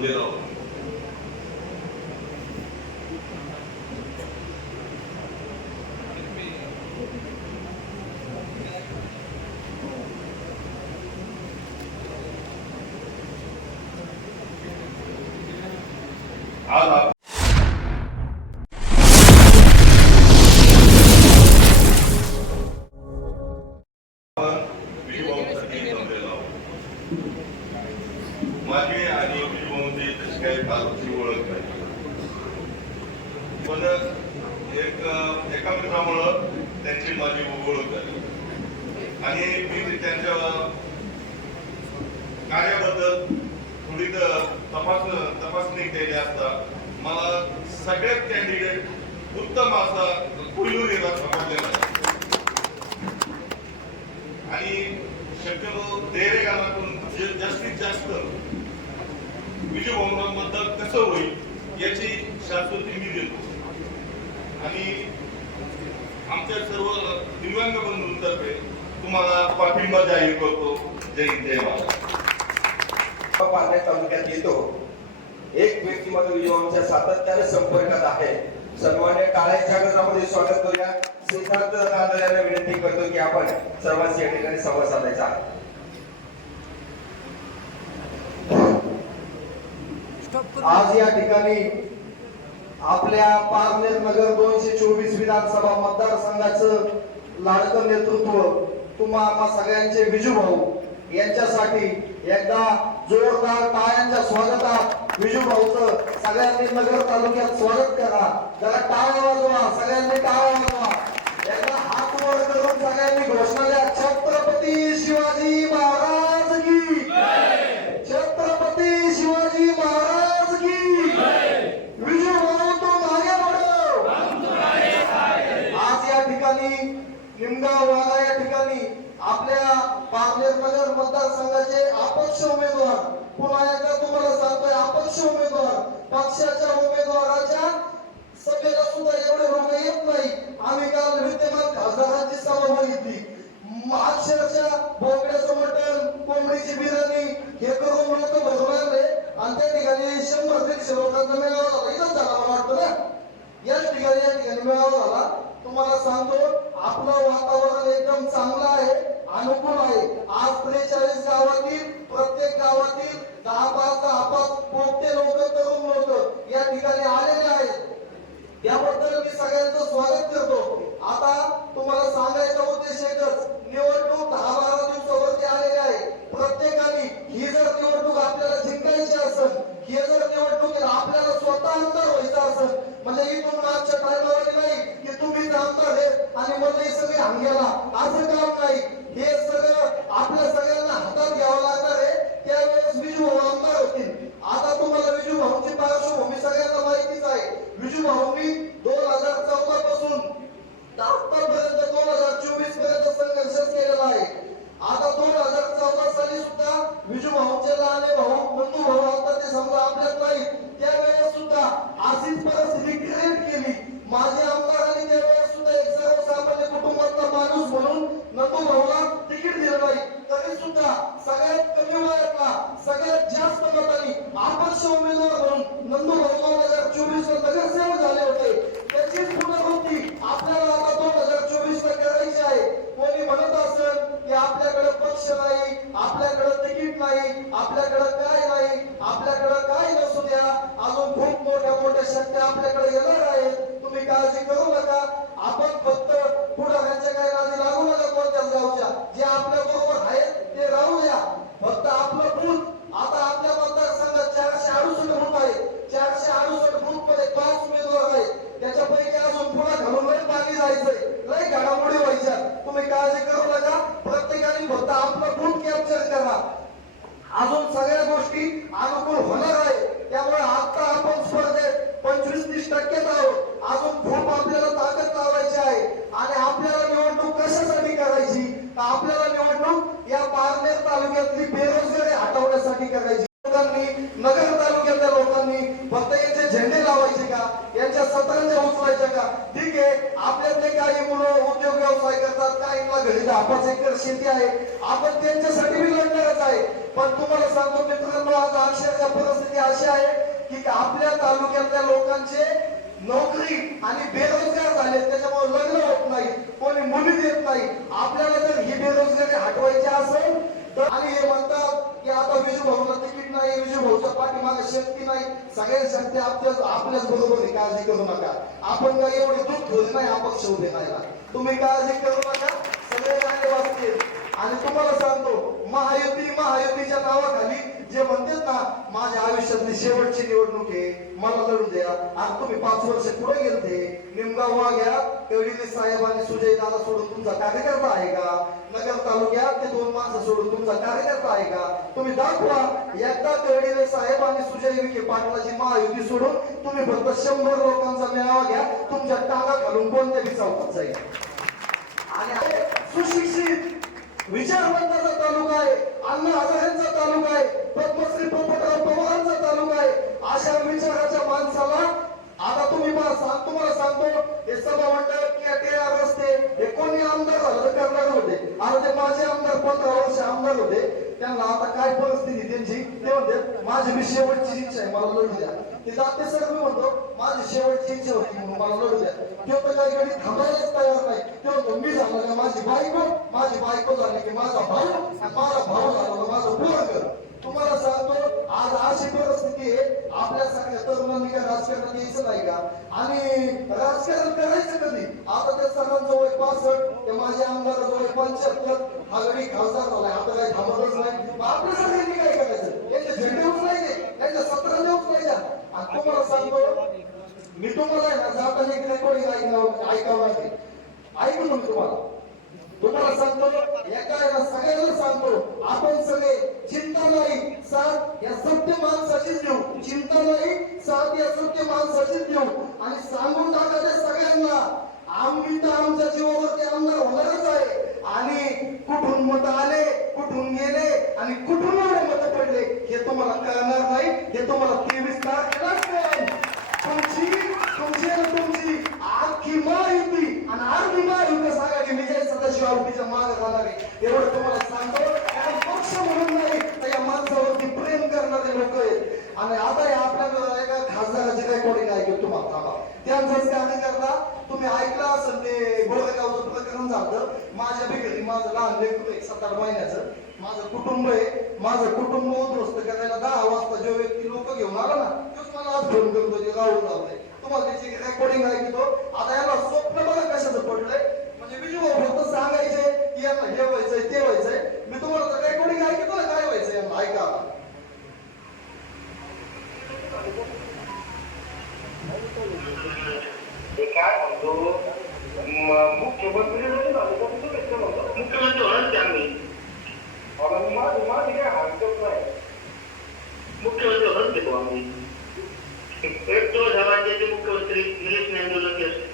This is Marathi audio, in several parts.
ఉందిలో माझ्या एक एका मित्रामुळं त्यांची माझी ओळख झाली आणि मी त्यांच्या कार्याबद्दल थोडी तपास तपासणी केली असता मला सगळ्यात कॅन्डिडेट उत्तम असा कोयलुरीला सापडलेला आणि शक्यतो देरे गावातून जास्तीत जास्त विजयबद्दल कसं होईल याची शाश्वती मी देतो. आणि आमच्या सर्व दिव्यांग बंधूंतर्फे तुम्हाला पाठिंबा जाहीर करतो. जय जय महाराज तालुक्यात येतो. एक व्यक्ती माझं युवांच्या सातत्याने संपर्कात आहे. सर्वांनी टाळ्याच्या गजामध्ये स्वागत करूया. सिद्धार्थ दादा विनंती करतो की आपण सर्वांशी या ठिकाणी संवाद साधायचा. आहे आज या ठिकाणी आपल्या पारनेर नगर दोनशे चोवीस विधानसभा मतदारसंघाचं लाडकं नेतृत्व तुम्हा आम्हा सगळ्यांचे विजू भाऊ यांच्यासाठी एकदा जोरदार टाळ्यांच्या स्वागतात विजू भाऊच. सगळ्यांनी नगर तालुक्यात स्वागत करा. जरा टाळा वाजवा सगळ्यांनी टाळ्या वाजवा. एकदा हात वर करून सगळ्यांनी घोषणा द्या छत्रपती शिवाजी महाराज. अपक्ष उमेदवार. पुन्हा एकदा तुम्हाला सांगतोय अपक्ष उमेदवार पक्षाच्या उमेदवाराला स्वागत करतो सगळ्यात कमी वयातला सगळ्यात जास्त मतांनी आदर्श उमेदवार म्हणून नंदू सगळ्या आपल्याच आपल्याच बरोबर काळजी करू नका. आपण काय एवढे दूध ठेवले नाही अपक्ष उभे नाही तुम्ही काळजी करू नका. सगळे गाणे वाचतील आणि तुम्हाला सांगतो महायुती महायुतीच्या नावाखाली जे म्हणतात ना माझ्या आयुष्यातली शेवटची निवडणूक आहे मला लढू द्या. आज तुम्ही पाच वर्ष पुढे गेलते. निमगाव वाघ्या कवडीले साहेब आणि सुजय दादा सोडून तुमचा कार्यकर्ता आहे का? नगर तालुक्यात ते दोन माणसं सोडून तुमचा कार्यकर्ता आहे का? तुम्ही दाखवा. एकदा कवडीले साहेब आणि सुजय विखे पाटलाची महायुती सोडून तुम्ही फक्त शंभर लोकांचा मेळावा घ्या. तुमच्या टांगा घालून कोणत्या बी जाईल? आणि सुशिक्षित विचारवंताचा तालुका आहे अण्णा हजारेंचा तालुका आहे पद्मश्री पोपटराव पवारांचा तालुका आहे अशा विचाराच्या माणसाला आता तुम्ही मला सांग तुम्हाला सांगतो हे सभा मंडप किंवा टेरा रस्ते हे कोणी आमदार झालं तर करणार होते आता ते माझे आमदार पंधरा वर्ष आमदार होते त्यांना आता काय परिस्थिती त्यांची ते म्हणते माझी मी शेवटची इच्छा आहे मला लढू द्या. ते जाते सर मी म्हणतो माझी शेवटची इच्छा होती म्हणून मला लढू द्या. तो तर काही गडी थांबायलाच तयार नाही. तो म्हणतो मी झालं का माझी बायको माझी बायको झाली की माझा भाऊ आणि माझा भाऊ झाला माझं माझा पोरग. तुम्हाला सांगतो आज अशी परिस्थिती आहे आपल्या सगळ्या तरुणांनी काय राजकारणात यायचं नाही का? आणि राजकारण करायचं कधी? आता त्या सरांचं वय पासष्ट ते माझ्या आमदाराचं वय पंच्याहत्तर हा गडी खासदार झालाय आता काही थांबतच नाही. मग आपल्या सगळ्यांनी काय करायचं? यांचे झेंडे उचलायचे त्यांच्या सत्राने उचलायच्या आणि तुम्हाला सांगतो मी तुम्हाला आहे ना जाताना एक रेकॉर्डिंग ऐकणार ऐकावं लागेल ऐकू तुम्हाला. तुम्हाला सांगतो एका सगळ्यांना सांगतो आपण सगळे चिंता नाही साथ या सत्य माणसाचीच देऊ चिंता नाही साथ या सत्य माणसाचीच देऊ आणि सांगून टाका त्या सगळ्यांना आम्ही तर आमच्या जीवावरती आमदार होणारच आहे आणि कुठून मत आले कुठून गेले आणि कुठून एवढे मत पडले हे तुम्हाला कळणार नाही हे तुम्हाला तेवीस तारखेलाच कळेल तुमची तुमची आणि तुमची आखी महायुती आणि अर्धी महायुती सांगायची विजय सदाशिव आवडीच्या आहे एवढं तुम्हाला सांगतो कारण पक्ष म्हणून नाही तर या माणसावरती प्रेम करणारे लोक आहेत. आणि आता हे आपल्या एका खासदाराचे काय कोणी काय केलं. तुम्हाला थांबा. त्यांचाच कार्यकर्ता तुम्ही ऐकलं असेल ते गोळगावचं प्रकरण झालं. माझ्या बिघडी माझं लहान लेकरू आहे सात आठ महिन्याचं. माझं कुटुंब आहे. माझं कुटुंब उद्ध्वस्त करायला दहा वाजता जो व्यक्ती लोक घेऊन आला ना तोच मला आज फोन करतो जे राहुल तुम्हाला त्याची रेकॉर्डिंग ऐकतो आता याला स्वप्न बघा कशाचं पडलंय म्हणजे विजू भाऊ फक्त सांगायचे की यांना हे व्हायचंय ते व्हायचंय मी तुम्हाला रेकॉर्डिंग ऐकतो ना काय व्हायचंय यांना ऐका आता. ते काय म्हणतो म- मुख्यमंत्री जरी झाले तर तुझं कसं म्हणतो मुख्यमंत्री होणार ते आम्ही माझी माझी काय हरकत नाही मुख्यमंत्री होणार देतो आम्ही एक तो राज्याचे मुख्यमंत्री निलेश ज्ञानदेवलके असते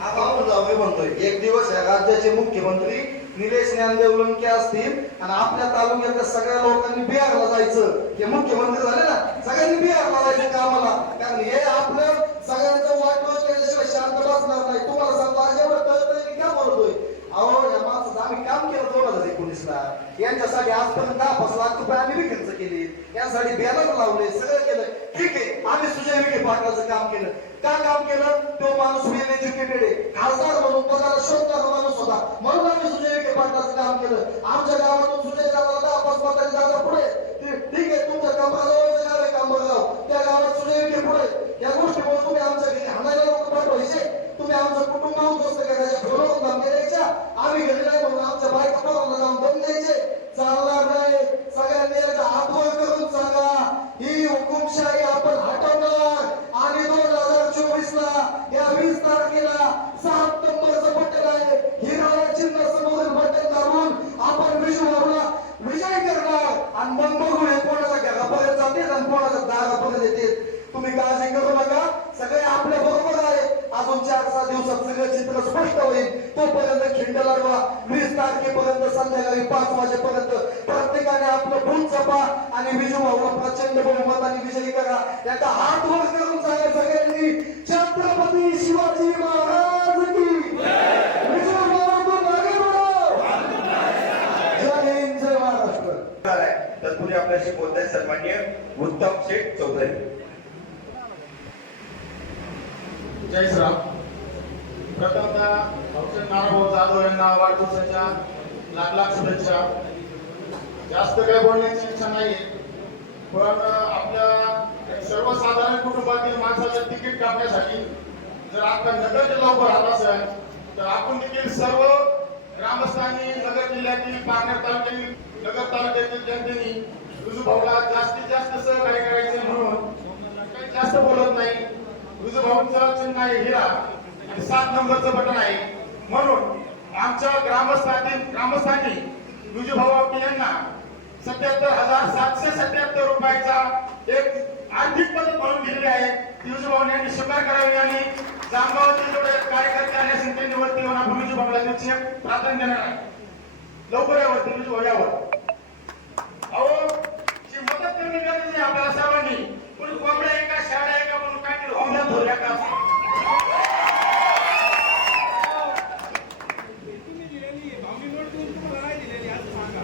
आता आपण जाऊ मी म्हणतोय एक दिवस या राज्याचे मुख्यमंत्री निलेश ज्ञानदेव लंके असतील आणि आपल्या तालुक्यातल्या सगळ्या लोकांनी बिहारला जायचं. हे मुख्यमंत्री झाले ना सगळ्यांनी बिहारला जायचं कामाला. कारण हे आपलं सगळ्यांचं वाटलं केल्याशिवाय शांत बसणार नाही. तुम्हाला सांगतो आज कळतंय की काय बोलतोय? अहो या माणसाचं आम्ही काम केलं दोन हजार एकोणीसला. यांच्यासाठी आजपर्यंत दहा पाच लाख रुपये आम्ही बी खर्च केले. यासाठी बॅनर लावले सगळं केलं. ठीक आहे. आम्ही सुजय विखे पाटलाचं काम केलं. का काम केलं? तो माणूस वेल एज्युकेटेड आहे. खासदार म्हणून पगार शोधणारा माणूस होता. म्हणून आम्ही सुजय विखे पाटलाचं काम केलं. आमच्या गावातून सुजय दादाला दहा पाच मतांची जागा पुढे. ठीक आहे तुमच्या कंबरगावचं गाव आहे कंबरगाव त्या गावात सुजय विखे पुढे. या गोष्टीमुळे तुम्ही आमच्या घरी हाणायला लोक पाठवायचे तुम्ही आमचं कुटुंब उद्ध्वस्त करायचे घरोघर धमक्या द्यायच्या आम्ही घरी नाही म्हणून आमच्या बायका पोरांना जाऊन दम द्यायचे चालणार नाही सगळ्यांनी एकदा हात वर करून सांगा ही हुकुमशाही आपण हटवणार. आणि दोन हजार चोवीस ला या वीस तारखेला सात नंबरचं बटन आहे हिराला चिन्ह समोर बटन दाबून आपण विश्वाला विजय करणार. आणि मग बघू हे कोणाच्या घरापर्यंत जाते आणि कोणाच्या दारापर्यंत येते. तुम्ही काळजी करू नका. सगळे आपल्या बरोबर आहे. अजून चार सहा दिवसात सगळं चित्र स्पष्ट होईल. तोपर्यंत खिंड लढवा वीस तारखेपर्यंत संध्याकाळी पाच वाजेपर्यंत आपलं बूथ जपा आणि विजू भाऊला प्रचंड बहुमताने विजयी करा. याचा हात वर करून सांगा सगळ्यांनी. छत्रपती शिवाजी महाराज की विजू भाऊ तुम आगे बढ़ो जय तत्पूर्वी आपल्याशी बोलत आहे सन्मान्य उत्तम शेठ चौधरी. जय श्रीराम. प्रथमतः भाऊसाहेब नारायणभाऊ जाधव यांना वाढदिवसाच्या लाख लाख शुभेच्छा. जास्त काही बोलण्याची इच्छा नाही पण आपल्या सर्वसाधारण कुटुंबातील माणसाचं तिकीट कापण्यासाठी जर आता नगर जिल्हा उभं राहत असेल तर आपण देखील सर्व ग्रामस्थांनी नगर जिल्ह्यातील पारनेर तालुक्यातील नगर तालुक्यातील जनतेने रुजूभाऊला जास्तीत जास्त सहकार्य करायचे म्हणून काही जास्त बोलत नाही. विजूभाऊंचं चिन्ह आहे हिरा आणि सात नंबरचं बटन आहे. म्हणून आमच्या ग्रामस्थातील ग्रामस्थांनी विजूभाऊ आपटे यांना सत्याहत्तर हजार सातशे सत्याहत्तर रुपयाचा एक आर्थिक मदत म्हणून दिलेली आहे. ती यांनी स्वीकार करावी आणि जामगावचे जेवढे कार्यकर्ते आणि असेल त्यांनी वरती आपण विजूभाऊला त्याची प्राधान्य देणार आहे. लवकर यावरती विजूभाऊ यावर अहो जी मदत करणे गरजेची आपल्याला सर्वांनी. कोणी कोंबड्या एका शाळा एका म्हणून काय केलं होमल्यात धरल्या का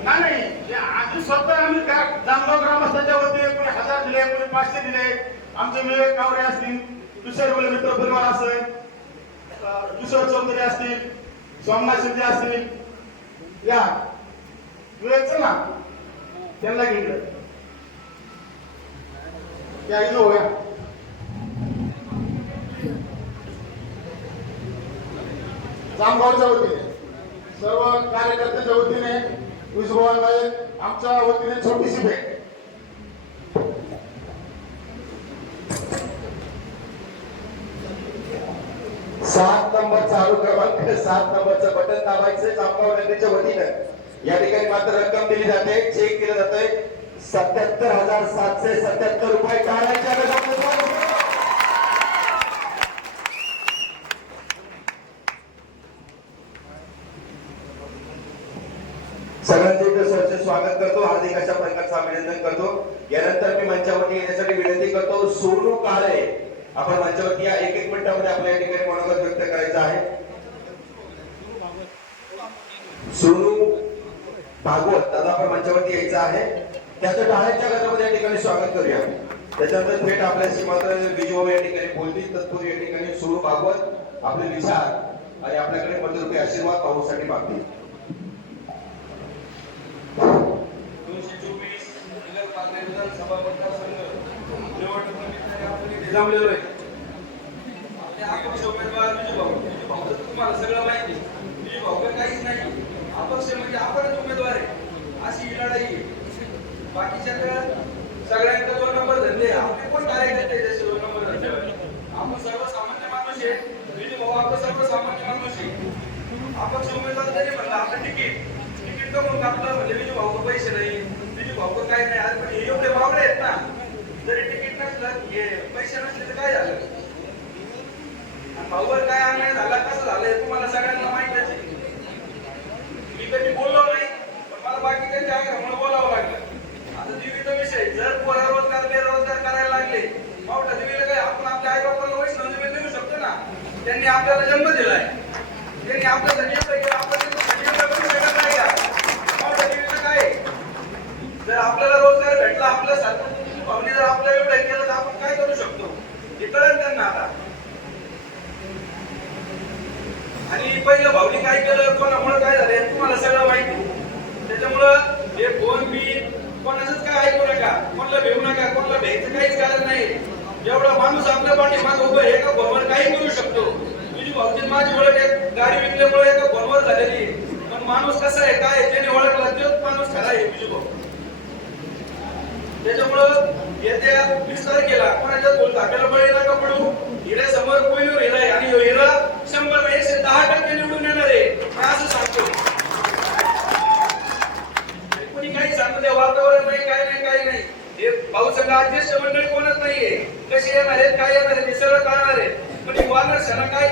नाही नाही जे आधी स्वतः आम्ही गा- जामगाव ग्रामस्थांच्या वतीने कोणी हजार दिले कोणी पाचशे दिले. आमचे विवेक कावरे असतील किशोर बोले मित्र परिवार असेल अं, किशोर चौधरी असतील सोमनाथ शिंदे असतील. या. विवेक ना त्यांना घेतलं त्या इथं होया. जामगावच्या वतीने सर्व कार्यकर्त्यांच्या वतीने विजवाला आमच्या वतीने छोटीशी भेट सात नंबर चालू क्रमांक सात नंबरचं बटन दाबायचं जामगाव नगरीच्या वतीनं. या ठिकाणी मात्र रक्कम दिली जाते. चेक केलं जातंय. सत्याहत्तर हजार सातशे सत्याहत्तर रुपये टाळायच्या सगळ्यांचे इथं सरचे स्वागत करतो. हार्दिक अशा प्रकारचं अभिनंदन करतो. यानंतर मी मंचावरती येण्यासाठी विनंती करतो. सोनू काळे आपण मंचावरती या एक एक मिनिटामध्ये आपल्या या ठिकाणी मनोगत व्यक्त करायचं आहे. सोनू भागवत दादा आपण मंचावरती यायचं आहे. त्याचं टाळ्यांच्या गटामध्ये या ठिकाणी स्वागत करूया. त्याच्यानंतर थेट आपल्याशी मात्र बिजू या ठिकाणी बोलतील. तत्पूर्वी या ठिकाणी सोनू भागवत आपले विचार आणि आपल्याकडे पंधरा रुपये आशीर्वाद पाहूसाठी मागतील दोनशे चोवीस नगर पालघर विधानसभा मतदारसंघ निवडणुकीमध्ये आपण इथे जमलेलो आहे आपले अपक्ष उमेदवार विजू भाऊ विजू भाऊ तर तुम्हाला सगळं माहिती आहे. विजू भाऊ काहीच नाही अपक्ष म्हणजे आपणच उमेदवार आहे अशी ही लढाई आहे बाकीच्या सगळ्यांचा दोन नंबर धंदे आपले कोण कार्यकर्ते आहे दोन नंबर धंदे आपण सर्वसामान्य माणूस आहे विजू भाऊ आपण सर्वसामान्य माणूस आहे अपक्ष उमेदवार जरी म्हणलं आपलं तिकीट तिकीट कमवून कापलं म्हणजे विजू भाऊ पैसे नाही विजू भाऊ काही नाही आज पण हे एवढे वावडे आहेत ना जरी तिकीट नसलं हे पैसे नसले तर काय झालं? आणि भाऊवर काय अन्याय झाला कसं झालं तुम्हाला सगळ्यांना माहितच आहे. मी कधी बोललो नाही पण मला बाकीच्या आग्रहामुळे बोलावं लागलं आता देवीचा विषय जर पोरा रोजगार बेरोजगार करायला लागले मावटा देवीला काय आपण आपल्या आई बापाला वैष्णव देवी देऊ शकतो ना त्यांनी आपल्याला जन्म दिलाय त्यांनी आपल्यासाठी एवढं केलं आपण त्यांच्यासाठी एवढं करू शकत नाही का मावटा देवीचं काय आहे? जर आपल्याला रोजगार भेटला आपल्या सारखं भावने जर आपल्याला एवढं केलं तर आपण काय करू शकतो हे कळत त्यांना आता आणि पहिलं भावनी काय केलं कोणामुळे काय झालं तुम्हाला सगळं माहिती त्याच्यामुळं हे फोन बी कोणाचंच काय ऐकू नका कोणाला भेऊ नका कोणाला भ्यायचं काहीच कारण नाही जेवढा माणूस माग पाठीमाग उभं आहे, एका फोनवर काही करू शकतो. तुझी भाऊची माझी ओळख एक गाडी विकल्यामुळे एका फोनवर झालेली पण माणूस कसा आहे काय आहे, ओळखला तोच माणूस खरा आहे तुझी भाऊ. त्याच्यामुळं येत्या वीस तारखेला कोणाच्या बोल टाकायला बळी नका पडू. हिऱ्या समोर कोणीवर हिरा आणि हिरा शंभर एकशे दहा टक्के निवडून येणार आहे मी असं सांगतो आणि कोणी काही सांगू द्या वातावरण नाही काय नाही काय नाही हे पाऊस अध्यक्ष मंडळी कोणच नाहीये कसे येणार काय येणार आहे पण हे वानर काय